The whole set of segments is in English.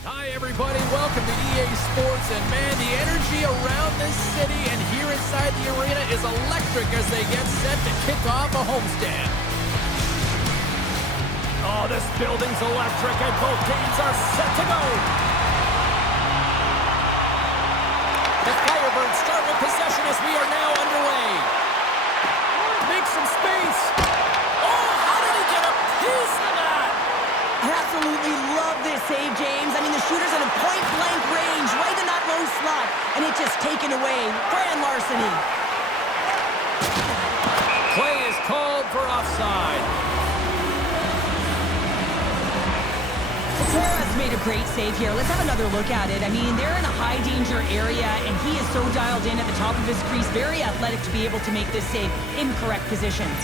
Hi everybody, welcome to EA Sports, and man, the energy around this city and here inside the arena is electric as they get set to kick off a homestand. Oh, this building's electric and both teams are set to go. The Firebirds start with possession as we are now underway. Make some space. Oh, how did he get a piece of that? I absolutely love this save, James. I mean, the shooter's in a point-blank range, right in that low slot, and it's just taken away. Grand larceny. Play is called for offside. Tara's made a great save here. Let's have another look at it. I mean, they're in a high-danger area, and he is so dialed in at the top of his crease. Very athletic to be able to make this save in correct positions.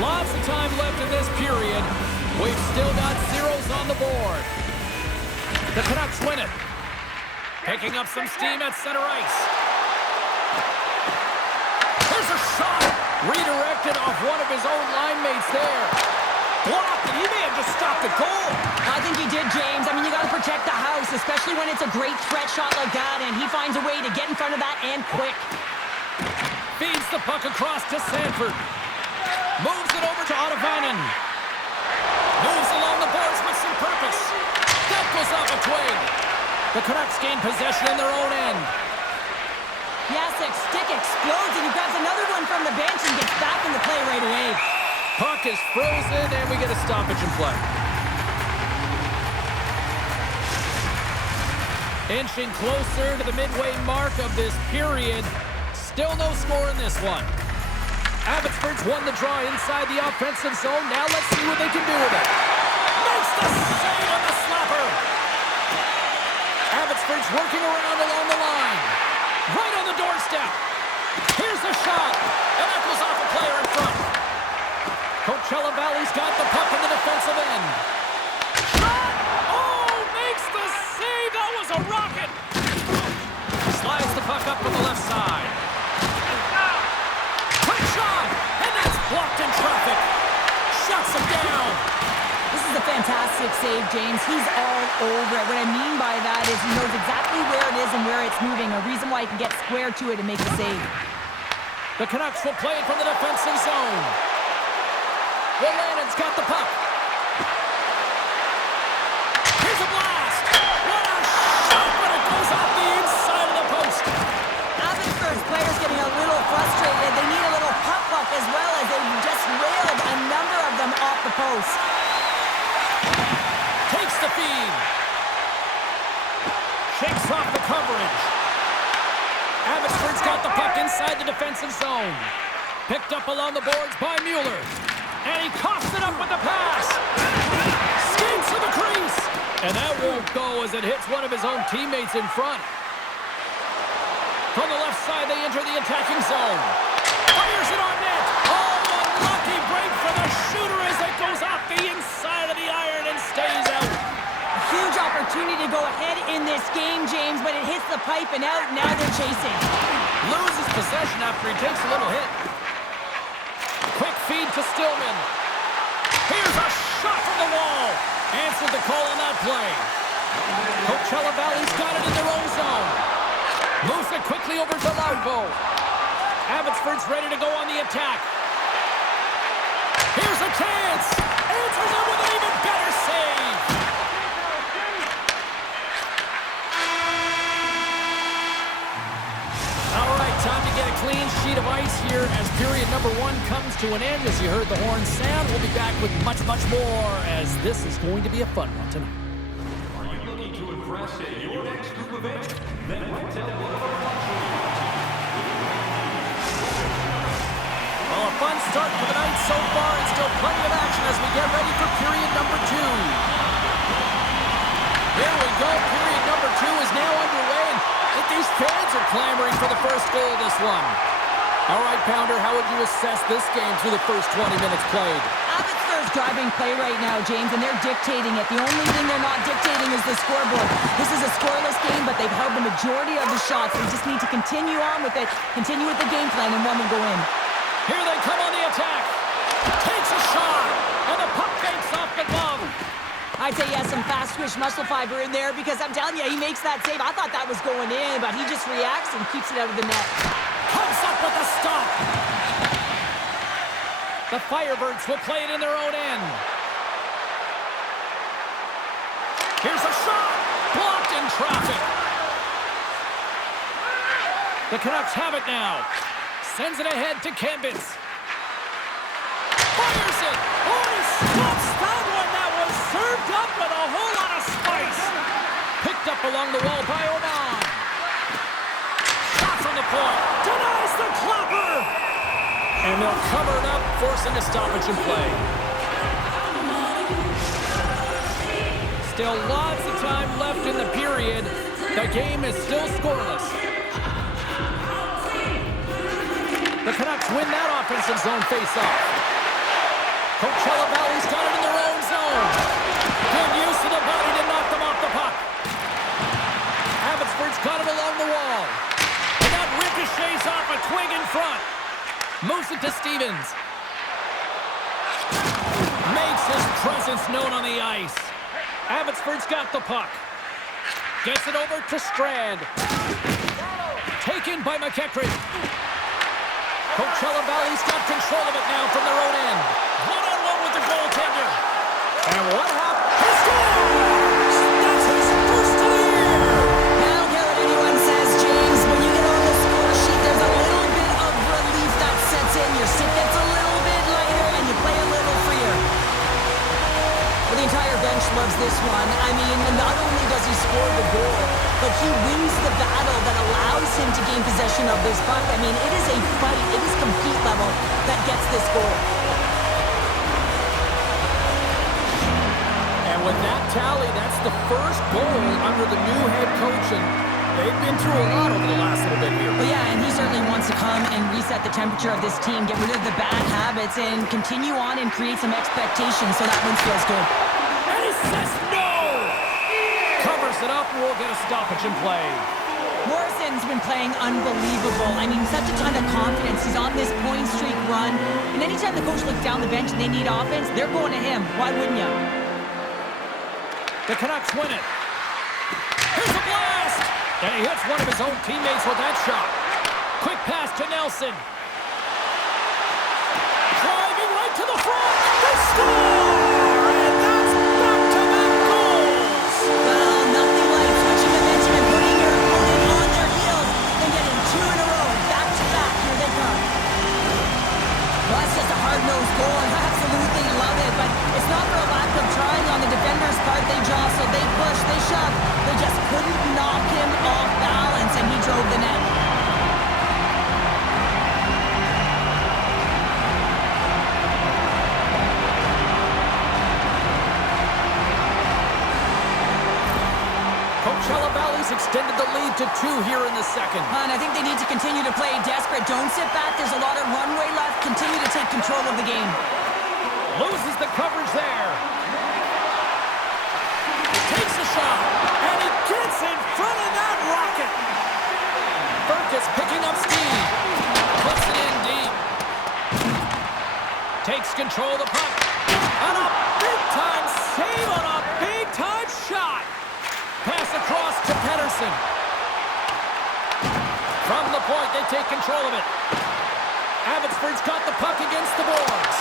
Lots of time left in this period. We've still got zeros on the board. The Canucks win it. Picking up some steam at center ice. There's a shot. Redirected off one of his own line mates there. Blocked, and he may have just stopped the goal. I think he did, James. I mean, you got to protect the house, especially when it's a great threat shot like that, and he finds a way to get in front of that and quick. Feeds the puck across to Sanford. Moves it over to Ottavainen. Moves along the boards with some purpose. That goes off a twig. The Canucks gain possession in their own end. Jasek stick explodes, and he grabs another one from the bench and gets back in the play right away. Puck is frozen, and we get a stoppage in play. Inching closer to the midway mark of this period. Still no score in this one. Abbotsford's won the draw inside the offensive zone. Now let's see what they can do with it. Makes the save on the slapper. Abbotsford's working around along the line. Right on the doorstep. Here's the shot. And that goes off a player in front. Coachella Valley's got the puck in the defensive end. Shot! Oh, makes the save. That was a rocket. Slides the puck up from the left side. Blocked in traffic. Shuts him down. This is a fantastic save, James. He's all over it. What I mean by that is he knows exactly where it is and where it's moving. A reason why he can get square to it and make the save. The Canucks will play it from the defensive zone. Willanen's got the puck. Here's a blast. What a shot, but it goes off the inside of the post. Abbotsford's players getting a little frustrated. They need a little puck luck as well, as they just railed a number of them off the post. Takes the feed. Shakes off the coverage. Abbotsford's got the puck inside the defensive zone. Picked up along the boards by Mueller. And he coughs it up with the pass. Skates to the crease. And that won't go as it hits one of his own teammates in front. From the left side, they enter the attacking zone. Fires it on net. Oh, unlucky break for the shooter as it goes off the inside of the iron and stays out. A huge opportunity to go ahead in this game, James, but it hits the pipe and out. Now they're chasing. Loses possession after he takes a little hit. Quick feed to Stillman. Here's a shot from the wall. Answered the call on that play. Coachella Valley's got it in their own zone. Moves it quickly over to Loudbo. Abbotsford's ready to go on the attack. Here's a chance. Answers it with an even better save. All right, time to get a clean sheet of ice here as period number 1 comes to an end. As you heard the horn sound, we'll be back with much, much more as this is going to be a fun one tonight. Are you looking to impress at your next group event? Then wait till one of our luxury Well, a fun start to the night so far, and still plenty of action as we get ready for period number 2. Here we go. Period number 2 is now underway, and I think these fans are clamoring for the first goal of this one. All right, Pounder, how would you assess this game through the first 20 minutes played? Abbotsford's driving play right now, James, and they're dictating it. The only thing they're not dictating is the scoreboard. This is a scoreless game, but they've held the majority of the shots. They just need to continue on with it, continue with the game plan, and one will go in. Here they come on the attack. Takes a shot, and the puck fakes off the glove. I'd say he has some fast twitch muscle fiber in there because I'm telling you, he makes that save. I thought that was going in, but he just reacts and keeps it out of the net. Comes up with a stop. The Firebirds will play it in their own end. Here's a shot. Blocked in traffic. The Canucks have it now. Sends it ahead to Kembitz. Fires it. Oh, he stops that one. That was served up with a whole lot of spice. Picked up along the wall by Oman. Shot from the point. Denies the clapper. And they'll cover it up, forcing a stoppage in play. Still lots of time left in the period. The game is still scoreless. The Canucks win that offensive zone face-off. Coachella Valley's got it in their own zone. Good use of the body to knock them off the puck. Abbotsford's got it along the wall. And that ricochets off a twig in front. Moves it to Stevens. Makes his presence known on the ice. Abbotsford's got the puck. Gets it over to Strand. Taken by McEachran. Coachella Valley's got control of it now from their own end. One-on-one with the goaltender. And what happened? He scores! That's his first of the year! I don't care what anyone says, James. When you get on the score sheet, there's a little bit of relief that sets in. Your stick gets a little bit lighter, and you play a little freer. Well, the entire bench loves this one. I mean, not only does he score the goal, but he wins the battle that allows him to gain possession of this puck. I mean, it is a fight, it is compete level that gets this goal. And with that tally, that's the first goal under the new head coach, and they've been through a lot over the last little bit here. Well, yeah, and he certainly wants to come and reset the temperature of this team, get rid of the bad habits, and continue on and create some expectations, so that one feels good. And he says no! Covers it up, and we'll get a stoppage in play. Morrison's been playing unbelievable. I mean, such a ton of confidence. He's on this point streak run, and anytime the coach looks down the bench and they need offense, they're going to him. Why wouldn't you? The Canucks win it. Here's a blast! And he hits one of his own teammates with that shot. Quick pass to Nelson. Driving right to the front. They score! And that's back-to-back goals! Well, nothing like switching momentum and putting your opponent on their heels and getting two in a row. Back-to-back. Here they come. Well, that's just a hard-nosed goal, and I absolutely love it, but it's not for a lack of trying on the defender's part. They jostled, they pushed, they shoved. They just couldn't knock him off balance, and he drove the net. Coachella Valley's extended the lead to 2 here in the second. And I think they need to continue to play desperate. Don't sit back. There's a lot of runway left. Continue to take control of the game. Loses the coverage there. Takes a shot, and he gets in front of that rocket. Burkus picking up steam. Puts it in deep. Takes control of the puck. And a big-time save on a big-time shot. Pass across to Pettersson. From the point, they take control of it. Abbotsford's got the puck against the boards.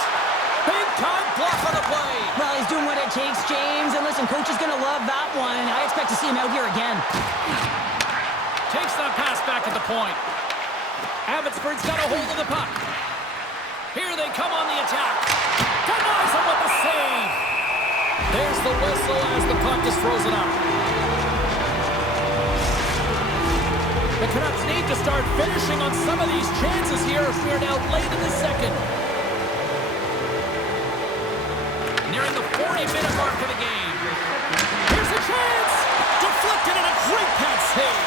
Big-time bluff on the play. Well, he's doing what it takes, James. And listen, coach is going to love that one. I expect to see him out here again. Takes that pass back at the point. Abbotsford's got a hold of the puck. Here they come on the attack. Denies him with the save. There's the whistle as the puck is frozen up. The Canucks need to start finishing on some of these chances here as we are now late in the second. Nearing the 40-minute mark of the game. Here's a chance! Deflected and a great pass save.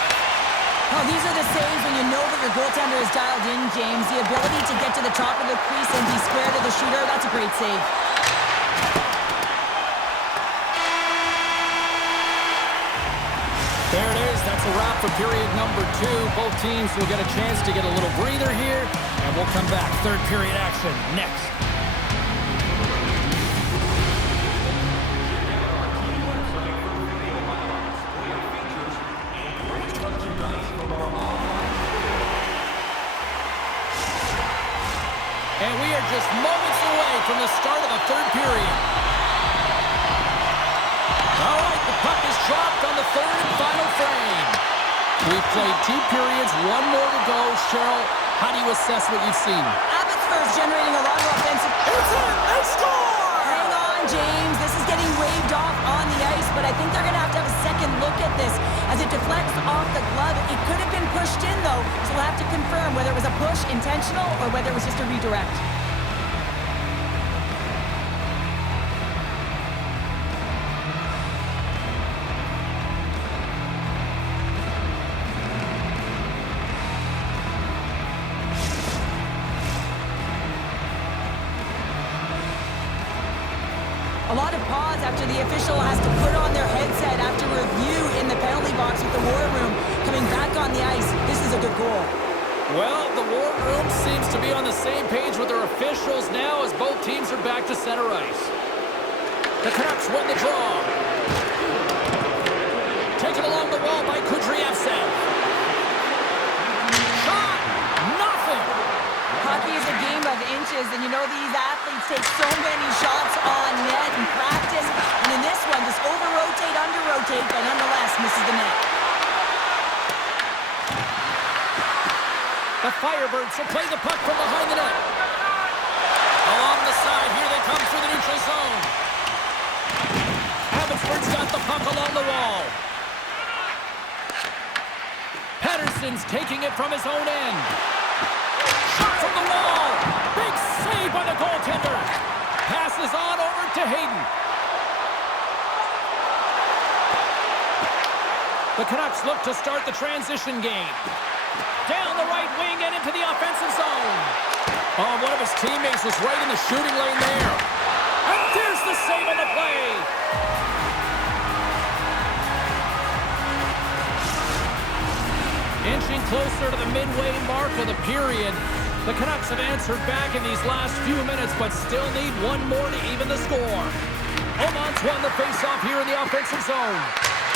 Oh, these are the saves when you know that your goaltender is dialed in, James. The ability to get to the top of the crease and be square to the shooter, that's a great save. There it is. That's a wrap for period number 2. Both teams will get a chance to get a little breather here, and we'll We'll come back. Third period action next. And we are just moments away from the start of the third period. All right, the puck is dropped on the third and final frame. We've played 2 periods, 1 more to go. Cheryl, how do you assess what you've seen? Abbotsford's generating a lot of offensive. It's in! They score! Hang on, James. This is getting waved off on the ice, but I think they're going to have a second look at this as it deflects off the glove. It could have been pushed in, though, so we'll have to confirm whether it was a push intentional or whether it was just a redirect. A lot of pause after the official has to put on their headset after review in the penalty box with the war room coming back on the ice. This is a good goal. Well, the war room seems to be on the same page with their officials now as both teams are back to center ice. The Canucks win the draw. Taken along the wall by Kudryavtsev. Shot! Nothing! Hockey is a game of inches, and you know these athletes take so many shots on net in practice. And in this one, just over-rotate, under-rotate, but nonetheless misses the net. The Firebirds will play the puck from behind the net. Along the side, here they come through the neutral zone. Abbotsford's got the puck along the wall. Patterson's taking it from his own end. Shot from the wall. Big save by the goaltender. Passes on over to Hayden. The Canucks look to start the transition game. Down the right wing and into the offensive zone. Oh, one of his teammates was right in the shooting lane there. And there's the save on the play. Inching closer to the midway mark of the period. The Canucks have answered back in these last few minutes, but still need 1 more to even the score. Oman's won the faceoff here in the offensive zone.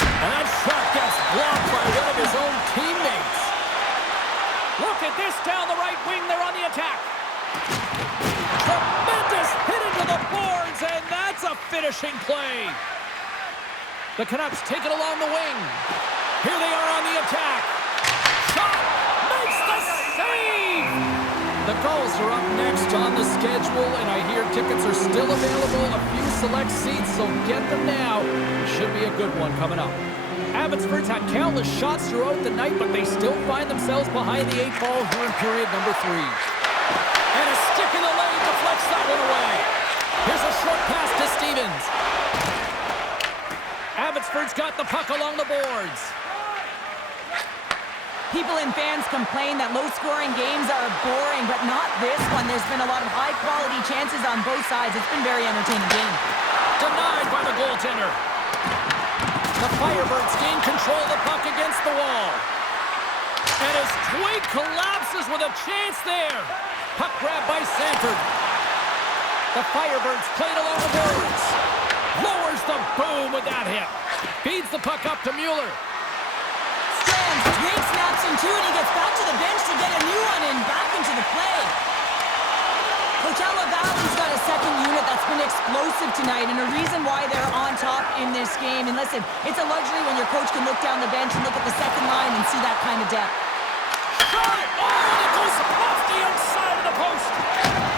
And that shot gets blocked by one of his own teammates. Look at this down the right wing. They're on the attack. Tremendous hit into the boards, and that's a finishing play. The Canucks take it along the wing. Here they are on the attack. Shot makes the save. The Gulls are up next on the schedule, and I hear tickets are still available. A few select seats, so get them now. Should be a good one coming up. Abbotsford's had countless shots throughout the night, but they still find themselves behind the 8 ball here in period number 3. And a stick in the lane deflects that one away. Here's a short pass to Stevens. Abbotsford's got the puck along the boards. People and fans complain that low-scoring games are boring, but not this one. There's been a lot of high-quality chances on both sides. It's been a very entertaining game. Denied by the goaltender. The Firebirds gain control of the puck against the wall. And as Twig collapses with a chance there. Puck grab by Sanford. The Firebirds played along the boards. Lowers the boom with that hit. Feeds the puck up to Mueller. Twig snaps in two, and he gets back to the bench to get a new one and back into the play. Coachella Valley's got a second unit that's been explosive tonight, and a reason why they're on top in this game. And listen, it's a luxury when your coach can look down the bench and look at the second line and see that kind of depth. Shot! Oh, and it goes off the outside of the post.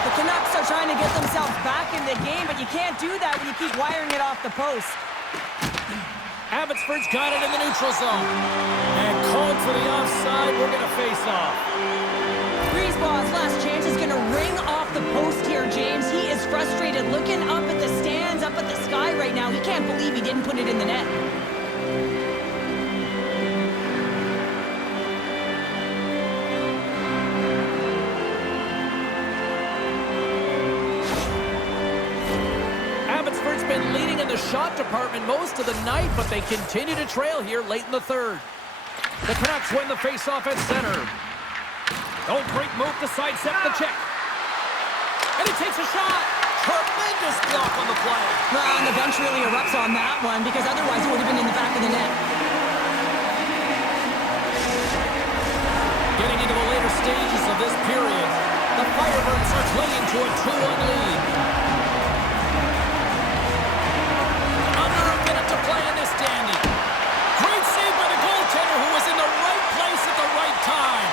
The Canucks are trying to get themselves back in the game, but you can't do that when you keep wiring it off the post. Abbotsford's got it in the neutral zone. And called for the offside. We're going to face off. Breezeball's last chance is going to ring off the post here, James. He is frustrated, looking up at the stands, up at the sky right now. He can't believe he didn't put it in the net. Abbotsford's been leading in the shot department most of the night, but they continue to trail here late in the third. The Canucks win the faceoff at center. Oh, great move to sidestep the check. And he takes a shot. Tremendous block on the play. Well, and the bench really erupts on that one because otherwise it would have been in the back of the net. Getting into the later stages of this period, the Firebirds are clinging to a 2-1 lead. Under a minute to play in this dandy. Great save by the goaltender who was in the right place at the right time.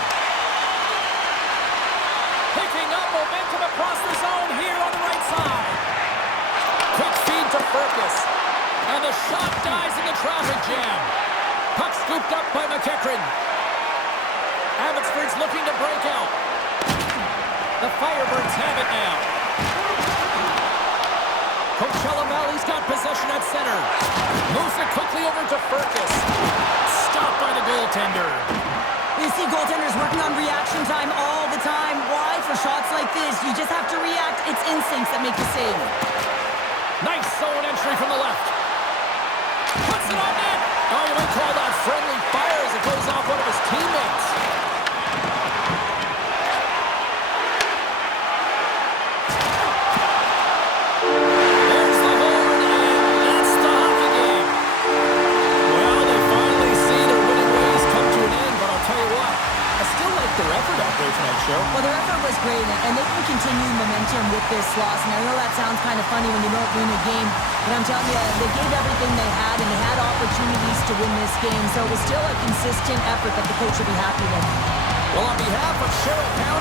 Picking up momentum across the zone here on the right side. Quick feed to Fergus. And the shot dies in the traffic jam. Puck scooped up by McEachran. Abbotsford's looking to break out. The Firebirds have it now. Coachella Valley's got possession at center. Moves it quickly over to Fergus. Stopped by the goaltender. You see goaltenders working on reaction time all the time. Why? For shots like this, you just have to react. It's instincts that make the save. Nice zone entry from the left. Puts it on net. Oh, you might call that friendly fire as it goes off one of his teammates. There's the horn, and that's the hockey game. Well, they finally see their winning ways come to an end, but I'll tell you what, I still like their effort out there tonight's show. Well, their effort was great, and they can continue momentum with this loss. And I know that sounds kind of funny when you don't win a game, but I'm telling you, they gave everything they had, and they had opportunities to win this game. So it was still a consistent effort that the coach would be happy with. Well, on behalf of Cheryl Pound